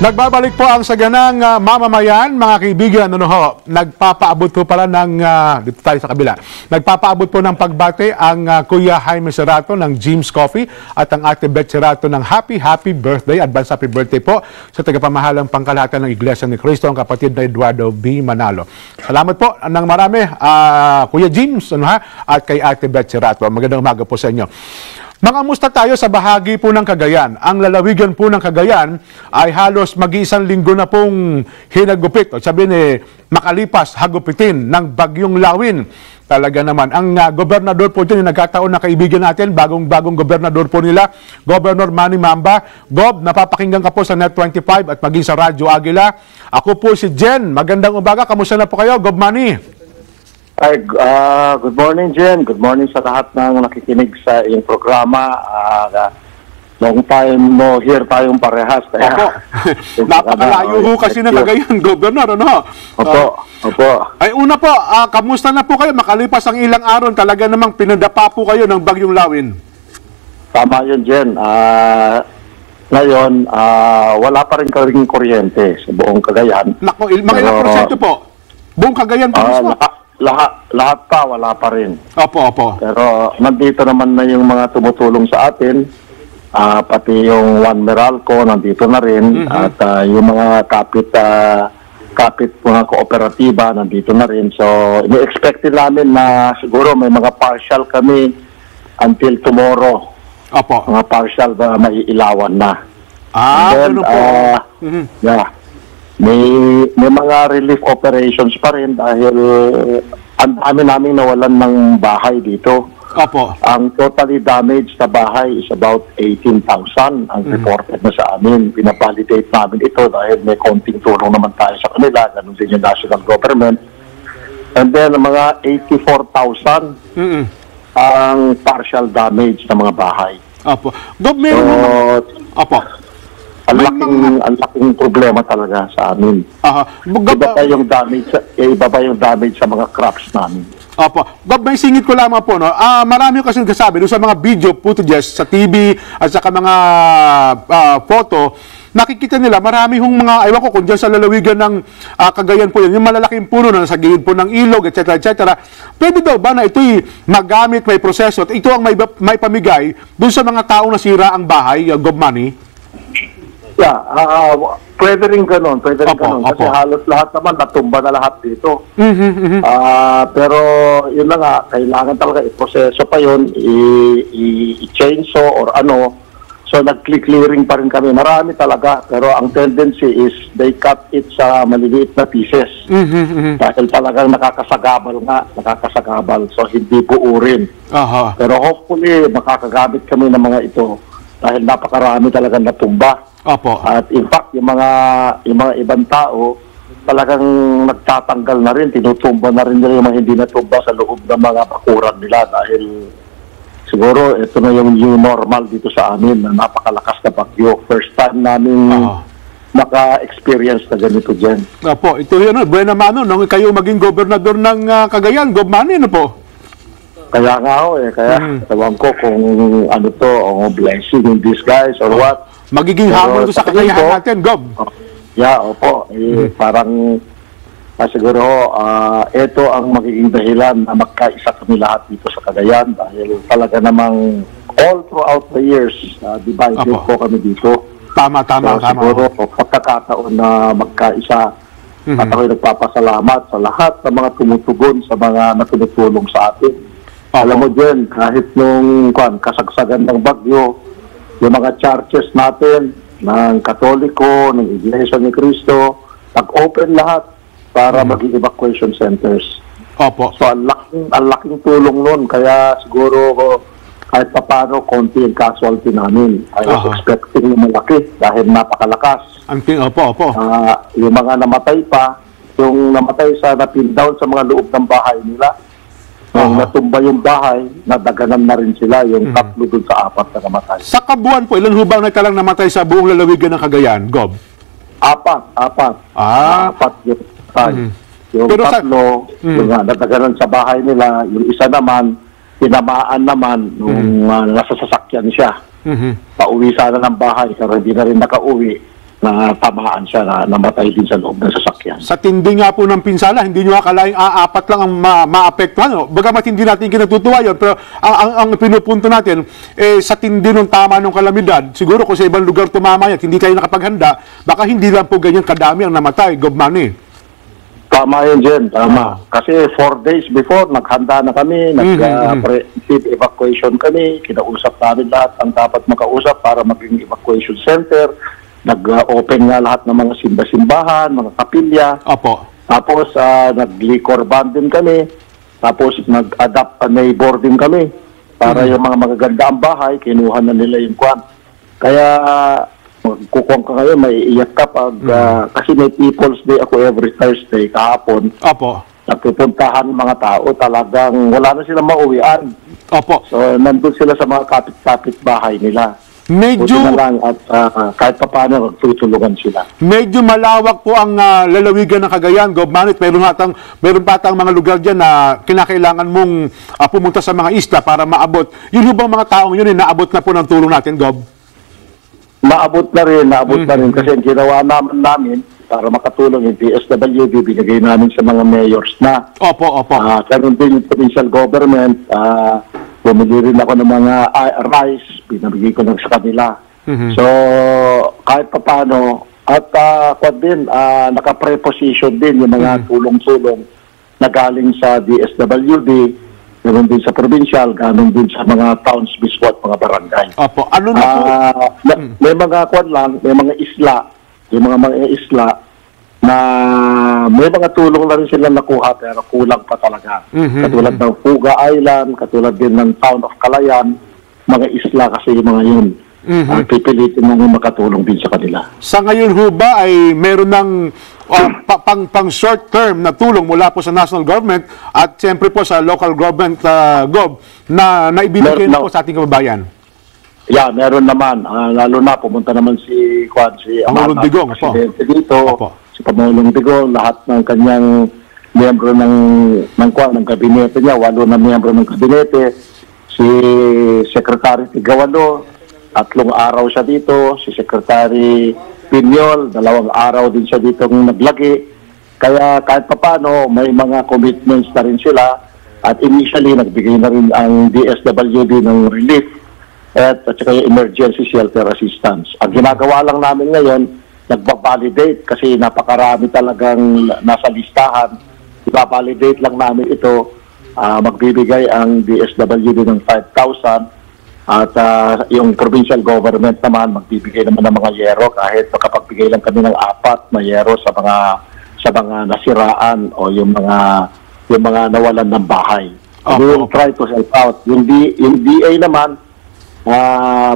Nagbabalik po ang saganang mamamayan, mga kaibigan. Ano ho, nagpapaabot po pala ng, dito tayo sa kabila, nagpapaabot po ng pagbate ang Kuya Jaime Cerato ng Jim's Coffee at ang Ate Beth Cerato ng happy birthday, advance happy birthday po sa tagapamahalang pangkalahatan ng Iglesia ni Cristo, ang kapatid na Eduardo B. Manalo. Salamat po ng marami, Kuya James at kay Ate Beth Cerato. Magandang umaga po sa inyo. Mangamusta tayo sa bahagi po ng Cagayan. Ang lalawigan po ng Cagayan ay halos mag-iisang linggo na pong hinagupit. O sabihin makalipas hagupitin ng Bagyong Lawin. Talaga naman. Ang gobernador po dyan, yung nagkataon na kaibigan natin, bagong gobernador po nila, Governor Manny Mamba. Gob, napapakinggan ka po sa Net25 at maging sa Radyo Agila. Ako po si Jen. Magandang umaga. Kamusta na po kayo, Gob Manny? Hi, good morning, Jen. Good morning sa lahat ng nakikinig sa iyong programa. Long time no here tayong parehas. Kaya, napakalayo ho kasi na Cagayan, Governor, ano? Opo. Ay, una po, kamusta na po kayo? Makalipas ang ilang araw, talaga namang pinadapa po kayo ng Bagyong Lawin. Tama yun, Jen. Ngayon, wala pa rin kaming kuryente sa buong Cagayan. Nako, mga ilang porsyento po? Buong Cagayan po mismo? Lahat pa, wala pa rin. Opo. Pero nandito naman na yung mga tumutulong sa atin. Pati yung Juan Meralco, nandito na rin. At yung mga kapit mga kooperatiba, nandito na rin. So, ini-expect namin na siguro may mga partial kami until tomorrow. Opo. Mga partial na maiilawan na. Ano po? Yeah. May mga relief operations pa rin dahil ang dami namin nawalan ng bahay dito. Opo. Ang totally damaged sa bahay is about 18,000 ang reported na sa amin. Pinavalidate namin ito dahil may konting tulong naman tayo sa kanila. Ganun din yung national government. And then mga 84,000 ang partial damage ng mga bahay. Opo. Gob, meron Opo. Ang laking problema talaga sa amin. Iba pa yung damage sa mga crops namin. Opo. Bob, may singit ko lamang po, no? Marami ko kasi nagsasabi doon sa mga video footages sa TV at saka mga photo, nakikita nila marami hong mga, ewan ko kung dyan sa lalawigan ng Cagayan po yun, yung malalaking puno na nasa gilid po ng ilog, etc. Pwede daw ba na ito'y magamit, may proseso, at ito ang may pamigay doon sa mga taong nasira ang bahay, Gob Manny? Yeah, pwede rin ganun. Kasi halos lahat naman natumba na lahat dito. Pero yun na nga, kailangan talaga i-proseso pa yun, i-chainsaw or ano. So nag-clearing pa rin kami. Marami talaga. Pero ang tendency is they cut it sa maliliit na pieces. Dahil talagang nakakasagabal. So hindi buo rin. Pero hopefully makakagamit kami ng mga ito. Dahil napakarami talagang natumba. Opo. At in fact, yung mga ibang tao talagang nagtatanggal na rin, tinutumba na rin nila yung mga hindi natumba sa loob ng mga bakuran nila dahil siguro ito na yung new normal dito sa amin na napakalakas na bagyo. First time namin maka-experience na ganito dyan. Opo, ito yun, buena mano, nung kayo maging gobernador ng Cagayan, Gob Manny, ano po? Kaya nga tawag ko kung ano to, blessing in disguise or what. Magiging hamon sa kakayahan natin, Gob. Yeah, opo. Parang siguro ito ang magiging dahilan na magkaisa kami lahat dito sa Cagayan dahil talaga namang all throughout the years divided po kami dito. Tama. Siguro pagkakataon na magkaisa at ako'y nagpapasalamat sa lahat ng mga tumutugon sa mga natutulong sa atin. Alam mo dyan, kahit nung kasagsagan ng bagyo, yung mga churches natin, ng Katoliko, ng Iglesia ni Cristo, nag-open lahat para maging evacuation centers. Opo. So, ang laking tulong nun. Kaya siguro, kahit papano, konti yung casualty namin. I was expecting yung malaki dahil napakalakas. Opo. Yung mga namatay pa, yung namatay sa napin down sa mga loob ng bahay nila, nung natumba yung bahay, nadaganan na rin sila yung 3 dun sa 4 na namatay. Sa kabuuan po, ilan hubang nagtalang namatay sa buong lalawigan ng Cagayan, Gob? 4. 4 yung yung pero 3, yung nadaganan sa bahay nila, yung isa naman, tinamaan naman nung nasa sasakyan siya. Pauwi sana ng bahay, pero hindi na rin nakauwi. na tamaan siya na namatay din sa loob ng sasakyan. Sa tindi nga po ng pinsala, hindi nyo akalaing apat lang ang maapektuhan. No? Bagamat hindi natin kinatutuwa yun, pero ang pinupunto natin, sa tindi ng tama ng kalamidad, siguro kung sa ibang lugar tumama yan, hindi kayo nakapaghanda, baka hindi lang po ganyan kadami ang namatay, Gob Manny. Tama yun, Jen. Tama. Kasi 4 days before, naghanda na kami, nag-preemptive evacuation kami, kinausap namin lahat ang dapat makausap para maging evacuation center. Nag-open nga lahat ng mga simba-simbahan, mga kapilya. Opo. Tapos nag-liquor ban din kami. Tapos nag-adapt a neighbor din kami. Para yung mga magaganda ang bahay, kinuha na nila yung kwan. Kaya magkukuwang ka ngayon, may iiyak ka pag, kasi may People's Day ako every Thursday kahapon. Opo. Nagpupuntahan mga tao, talagang wala na silang mauwian. Opo. So nandun sila sa mga kapit-kapit bahay nila. Buti na lang at kahit pa paano tutulungan sila. Medyo malawak po ang lalawigan ng Cagayan, Gob Manny. Meron pa atang mga lugar dyan na kinakailangan mong pumunta sa mga isla para maabot. Yun bang mga taong yun, naabot na po ng tulong natin, Gob? Naabot na rin. Kasi ang ginawa namin para makatulong yung DSWD, binigay namin sa mga mayors na. Opo. Ganun din yung provincial government, bumili rin ako ng mga rice, pinabigay ko lang sa kanila. So, kahit pa paano, at naka-preposition din yung mga tulong-tulong na galing sa DSWD, ganoon din sa provincial, ganoon din sa mga towns, mismo at mga barangay. Opo. Ano na po? May mga may mga isla, yung mga isla, na may mga tulong na rin sila nakuha pero kulang pa talaga. Katulad ng Fuga Island, katulad din ng Town of Calayan, mga isla kasi yung mga yun. Pipilitin na makatulong din sa kanila. Sa ngayon ho ba ay meron ng pang short term na tulong mula po sa national government at siyempre po sa local government, Gob, na naibibigay na po sa ating kababayan? Yeah, meron naman. Lalo na pumunta naman si Pangulong Digong Presidente dito. Si Pangulong Digong, lahat ng kanyang miyembro ng kabinete niya, 8 na miyembro ng kabinete, si Secretary Tigawalo, 3 araw siya dito, si Secretary Pinyol, 2 araw din siya dito naglagi. Kaya kahit papano, may mga commitments na rin sila at initially nagbigay na rin ang DSWD ng relief at saka yung emergency shelter assistance. Ang ginagawa lang namin ngayon, nagbabalidate kasi napakarami talagang nasa listahan. Ibabalidate lang namin ito. Magbibigay ang DSWD ng 5,000 at yung provincial government naman magbibigay naman ng mga yero kahit makapagbigay lang kami ng 4 na yero sa mga nasiraan o yung mga nawalan ng bahay. We will try to help out. Yung DA naman,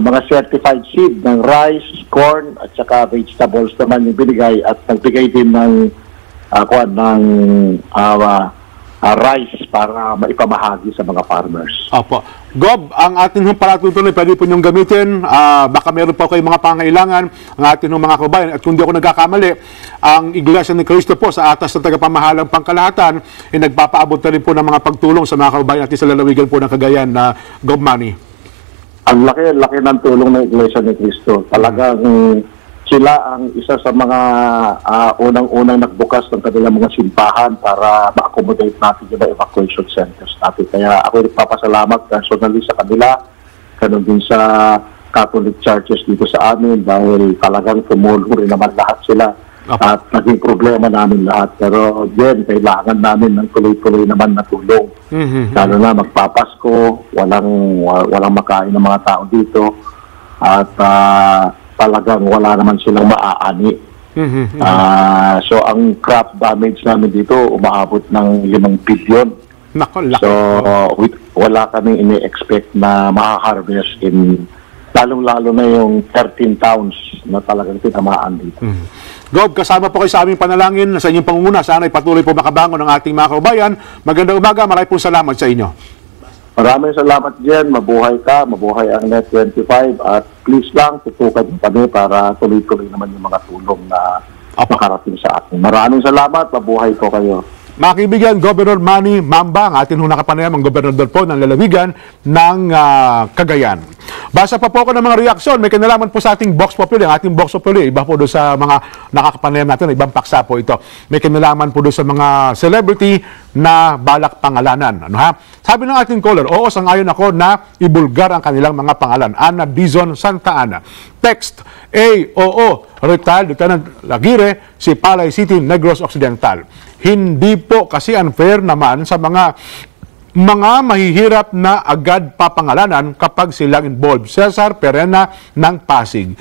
mga certified seed ng rice, corn, at saka vegetables naman yung binigay at nagbigay din ng rice para maipamahagi sa mga farmers. Opo. Gob, ang atin hong palatutuloy, pwede po niyong gamitin. Baka meron po kayong mga pangailangan, ang atin hong mga kabayan. At kung di ako nagkakamali, ang Iglesia ni Cristo po sa atas ng tagapamahalang pangkalahatan, nagpapaabot na rin po ng mga pagtulong sa mga kabayan natin sa lalawigan po ng Cagayan na Gob Manny. Ang laki ng tulong ng Iglesia ni Cristo. Talagang sila ang isa sa mga unang-unang nagbukas ng kanilang mga simbahan para ma-accommodate natin yung evacuation centers natin. Kaya ako nagpapasalamat personally sa kanila, ganun din sa Catholic churches dito sa amin dahil talagang tumulong rin naman lahat sila. At naging problema namin lahat. Pero yun, kailangan namin ng tuloy-tuloy naman na tulong. Lalo na magpapasko, walang makain ng mga tao dito. At talagang wala naman silang maaani. So ang crop damage namin dito umaabot ng 5 billion. So wala kaming ini-expect na makaharvest in lalong-lalo na yung 13 towns na talagang tinamaan dito. Gob, kasama po kayo sa aming panalangin sa inyong pangunguna. Sana ipatuloy po makabangon ng ating mga kababayan. Magandang umaga, maraming po salamat sa inyo. Maraming salamat, Jen. Mabuhay ka, mabuhay ang Net25 at please lang tutukan kami para tuloy-tuloy naman yung mga tulong na makarating sa atin. Maraming salamat, mabuhay ko kayo. Mga kaibigan, Governor Manny Mamba, ang atin nakapanayam, ang gobernador po ng lalawigan ng Cagayan. Basa pa po ako ng mga reaksyon. May kinalaman po sa ating Vox Populi. Ang ating Vox Populi, iba po doon sa mga nakakapanayam natin, ibang paksa po ito. May kinalaman po doon sa mga celebrity na balak pangalanan. Ano ha? Sabi ng ating caller, oo, sang-ayon ako na ibulgar ang kanilang mga pangalan. Ana Dizon Santa Ana. Text, oo, retired Lieutenant Laguirre, si Palay City, Negros Occidental. Hindi po kasi unfair naman sa mga mahihirap na agad papangalanan kapag silang involved. Cesar Perena ng Pasig.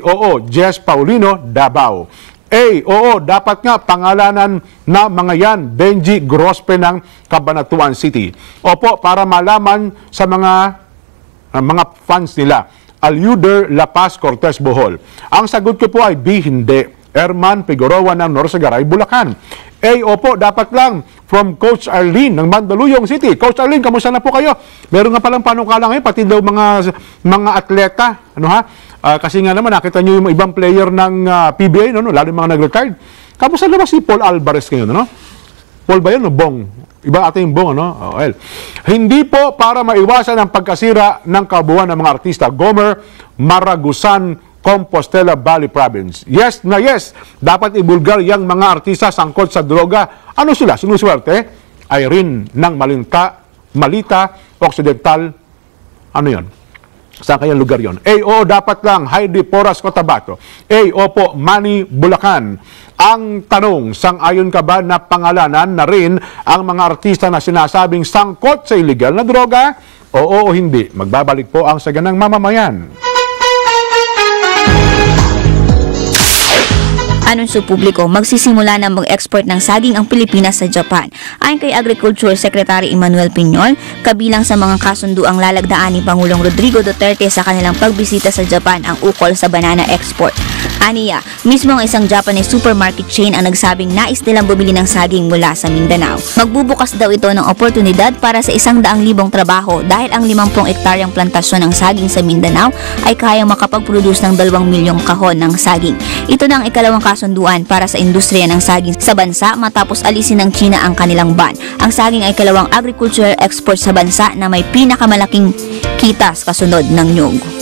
Oo, Jess Paulino, Davao. Oo, dapat nga pangalanan na mga yan, Benji Grospe ng Cabanatuan City. Opo, para malaman sa mga fans nila. Aluder La Paz Cortez Bohol. Ang sagot ko po ay B, hindi. Herman Figueroa ng Norsagaray, Bulacan. Opo, dapat lang from Coach Arlene ng Mandaluyong City. Coach Arlene, kamusta na po kayo? Meron nga palang panukala ngayon, pati daw mga atleta. Ano ha? Kasi nga naman, nakita nyo yung ibang player ng PBA, no? Lalo yung mga nag-retired. Kamusta na ba si Paul Alvarez ngayon? Ano? Paul ba yun? No? Bong. Iba ata yung Bong, ano? Well, hindi po para maiwasan ang pagkasira ng kabuuan ng mga artista. Gomer Maragusan, Compostela Valley Province. Yes na yes, dapat ibulgar yung mga artista sangkot sa droga. Ano sila? Sinuswerte? Irene ng Malita, Occidental. Ano yon? Saan kayang lugar yon? Oo, dapat lang. Heidi Porras, Cotabato. Opo, Manny, Bulacan. Ang tanong, sang-ayon ka ba na pangalanan na rin ang mga artista na sinasabing sangkot sa illegal na droga? Oo o hindi? Magbabalik po ang Saganang Mamamayan. Anunsyo publiko, magsisimula na mag-export ng saging ang Pilipinas sa Japan. Ayon kay Agriculture Secretary Emmanuel Piñol, kabilang sa mga kasunduang lalagdaan ni Pangulong Rodrigo Duterte sa kanilang pagbisita sa Japan ang ukol sa banana export. Aniya, mismo ang isang Japanese supermarket chain ang nagsabing nais nilang bumili ng saging mula sa Mindanao. Magbubukas daw ito ng oportunidad para sa 100,000 trabaho dahil ang 50 hektaryang plantasyon ng saging sa Mindanao ay kayang makapag-produce ng 2 milyong kahon ng saging. Ito na ang ikalawang kasunduan para sa industriya ng saging sa bansa matapos alisin ng China ang kanilang ban. Ang saging ay kalawang agricultural export sa bansa na may pinakamalaking kitas kasunod ng nyug.